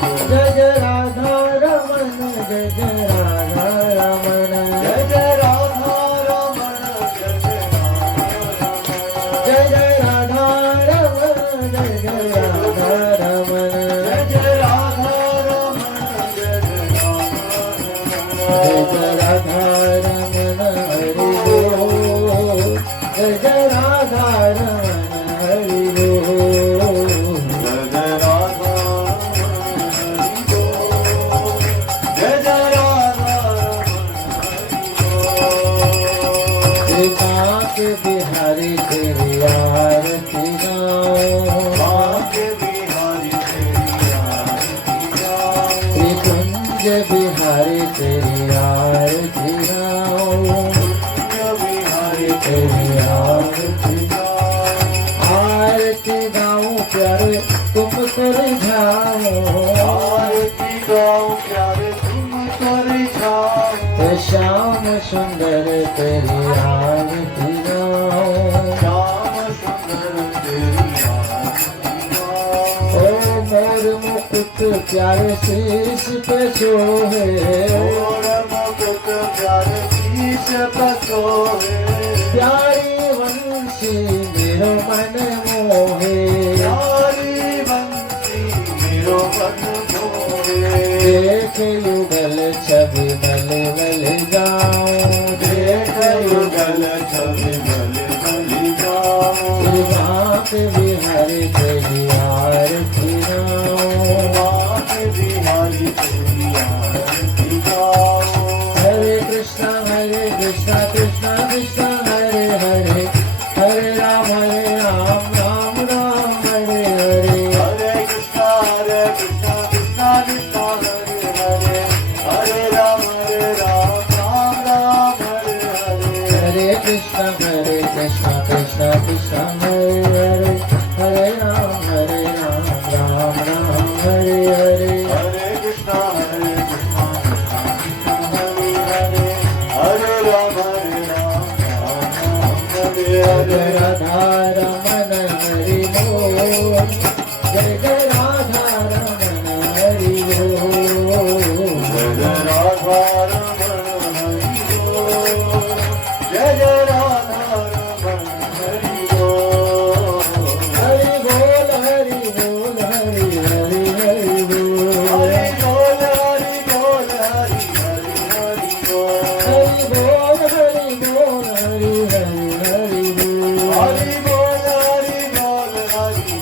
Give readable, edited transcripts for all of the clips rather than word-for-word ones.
जय जय राधा रमण जय जय राधा रमण जय जय राधा रमण जय जय राधा रमण जय जय राधा रमण जय जय राधा रमण जय जय राधा रमण हरि बोल जय जय राधा रमण हरि बोल जय जय राधा जय जय राधा कांत बिहारी तेरी आरती गाऊं कांत बिहारी तेरी आरती गाऊं कुंज बिहारी तेरी आरती गाऊं कुंज बिहारी तेरी आरती आरती गाऊं प्यारे तुम कर जाओ आरती गाऊं प्यारे तुम कर जाओ श्याम सुंदर तेरी आरती गाऊं श्याम सुंदर तेरी आरती गाऊं ओ मोर मुकुट प्यारे शीश पे सोहे मोर मुकुट प्यारे शीश पे सोहे प्यारी वंशी मेरो मन मोहे प्यारी वंशी मेरो मन मोहे देख युगल छवि मल मल जाऊं देख युगल छवि मल मल जाऊं बात बिहारी तेरी आरती गाऊं बात बिहारी तेरी आरती गाऊं हरे कृष्णा कृष्णा कृष्णा हरे हरे हरे राम राम राम हरे हरे हरे कृष्णा कृष्णा कृष्णा हरे हरे हरे राम राम राम हरे हरे हरे कृष्णा कृष्णा कृष्णा हरे हरे हरे राम राम राम हरे हरे हरे कृष्णा कृष्णा हरे हरे हरे राम राम हरे हरे राधा रमण हरि बोल जय जय राधा रमण हरि बोल जय जय राधा रमण हरि बोल जय जय राधा रमण हरि बोल हरि बोल हरि बोल हरि हरि हरि बोल हरि बोल हरि बोल हरि हरि हरि बोल हरि बोल हरि बोल हरि हरि हरि बोल हरि बोल हरि बोल हरि हरि हरि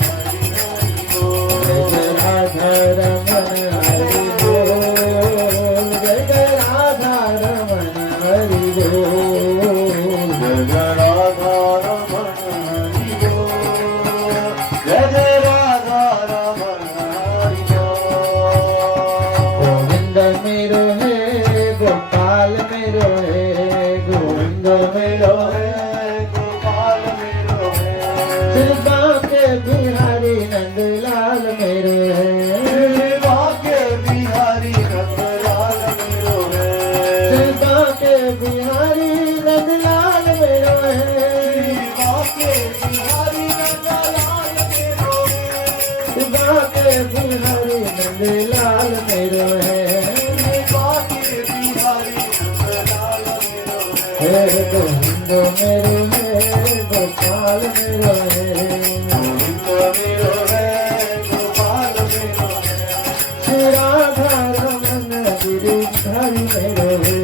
बोल जय जय राधा रमण हरि बोल जय जय राधा रमण हरि बोल जय जय राधा रमण हरि बोल जय जय राधा रमण हरि बोल गोविंद मेरो है गोपाल मेरो है गोविंद मेरो है गोपाल मेरो है सिरबा के बिहारी नंदलाल मेरो है सिरबा के बिहारी नंदलाल मेरो है सिरबा के बिहारी नंदलाल मेरो है सिरबा के बिहारी नंदलाल मेरो है सिरबा के बिहारी नंदलाल मेरो है सिरबा के बिहारी नंदलाल मेरो है गोविंद मेरो है गोपाल मेरो है गोविंद मेरो है गोपाल मेरो है श्री राधा रमण गिरिधारी मेरो है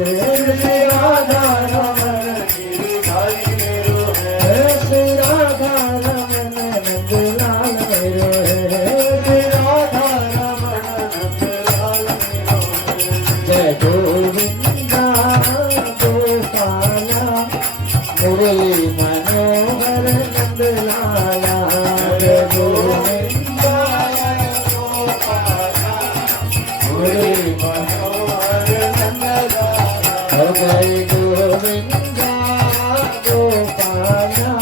श्री राधा रमण गिरिधारी मेरो है श्री राधा रमण नंदलाल मेरो है श्री राधा रमण नंदलाल मेरो है जय गोविंदा गोपाला मुरली मनोहर नंदलाला जय गोविंदा गोपाला मुरली मनोहर नंदलाला जय गोविंदा गोपाला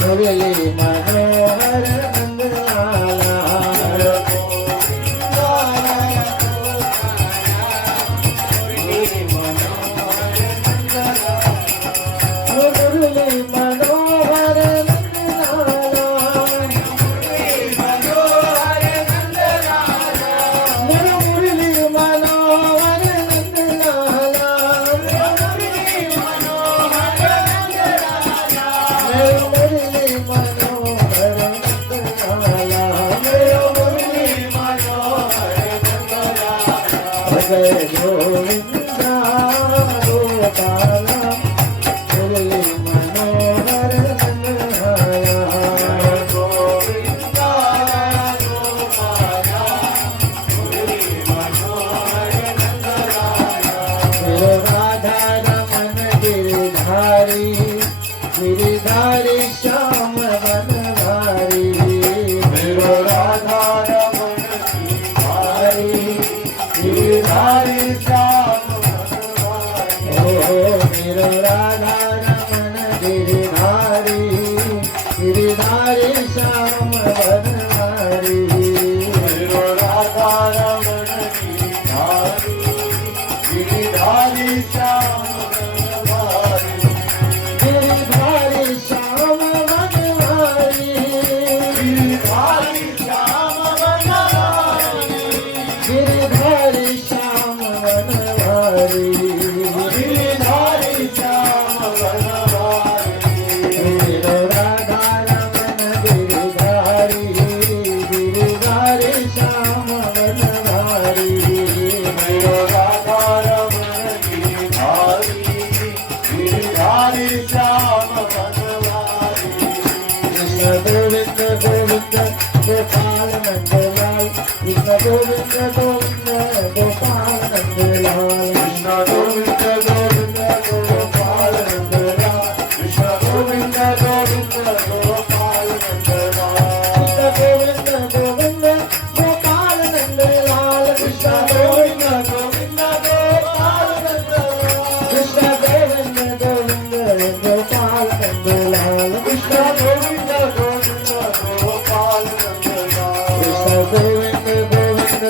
मुरली मनोहर नंदलाला जय गोविंदा गोपाला मुरली मनोहर नंदलाला गोविंदा गोपाला मुरली मनोहर नंदलाला राधा रमन गिरधारी गिरधारी श्याम वनवारी मेरो राधा रमन गिरधारी श्याम वनवारी ओ मेरो राधा रमन गिरधारी गिरधारी श्याम वनवारी मेरो राधा रमन गिरधारी गिरधारी श्याम गोपाल नंदलाल कृष्ण गोविंद गोविंद गोपाल नंदलाल कृष्ण गोविंद गोविंद गोपाल नंदलाल कृष्ण गोविंद गोविंद गोपाल नंदलाल कृष्ण गोविंद गोविंद गोपाल नंदलाल कृष्ण गोविंद गोविंद गोपाल नंदलाल कृष्ण गोविंद गोविंद गोपाल नंदलाल कृष्ण गोविंद गोविंद गोपाल गोविंद गोविंद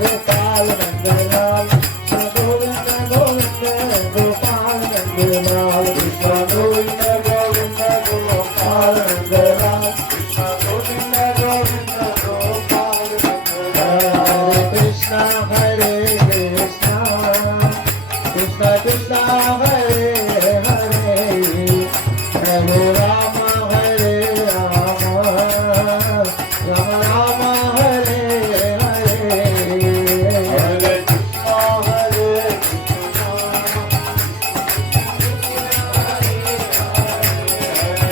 गोपाल नंदलाल कृष्ण गोविंद गोविंद गोपाल नंदलाल कृष्ण गोविंद गोविंद गोपाल नंदलाल कृष्ण गोविंद गोविंद गोपाल नंदलाल हरे कृष्ण कृष्ण कृष्ण हरे हरे हरे राम हरे राम राम राम हरे हरे हरे कृष्ण हरे कृष्ण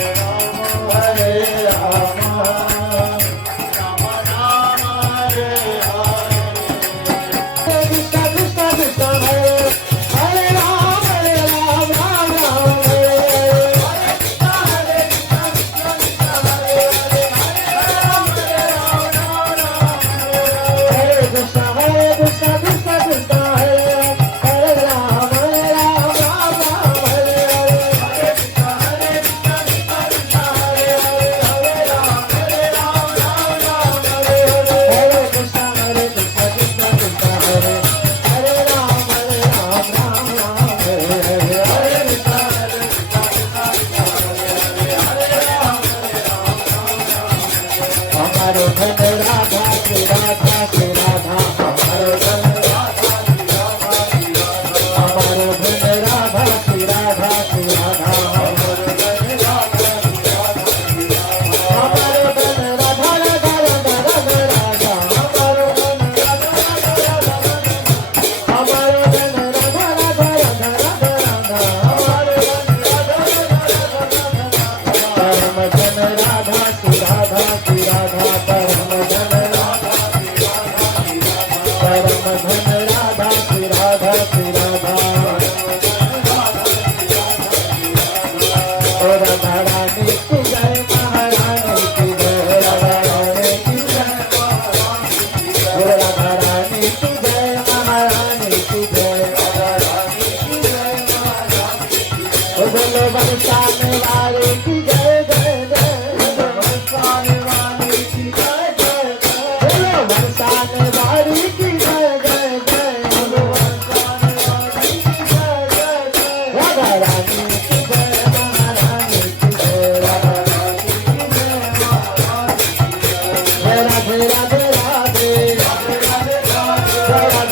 हरे राम राम राम हरे हरे कृष्ण कृष्ण कृष्ण हरे हरे राम राम राम हरे हरे हरे कृष्ण कृष्ण कृष्ण कृष्ण हरे हरे राम राम राम हरे हरे हरे कृष्ण कृष्ण कृष्ण हरे हरे राम राम राम हरे हरे हरे कृष्ण कृष्ण कृष्ण हरे हरे राम राम राम हरे हरे हरे कृष्ण हमारो धन राधा श्री राधा श्री राधा हमारो धन राधा श्री राधा श्री राधा हमारो धन राधा श्री राधा श्री राधा हमारो धन राधा श्री राधा श्री राधा हमारो धन राधा राधा राधा राधा राधा हमारो धन राधा राधा राधा हमारो धन राधा राधा राधा राधा राधा हमारो धन राधा राधा राधा परम धन राधा श्री राधा श्री राधा परम धन राधा श्री राधा श्री राधा परम धन राधा श्री राधा श्री राधा ओ राधा रानी की जय महारानी की जय राधा रानी की जय ओ राधा रानी की जय महारानी की जय राधा रानी की जय महारानी की जय ओ बोलो बरसाने वाले की जय जय जय बोलो बरसाने वाले की जय जय जय बोलो बरसाने वाली की जय जय जय बोलो बरसाने वाली की जय जय जय राधा रानी की जय महारानी की जय राधा रानी की जय महारानी की जय राधे राधे राधे राधे राधे राधे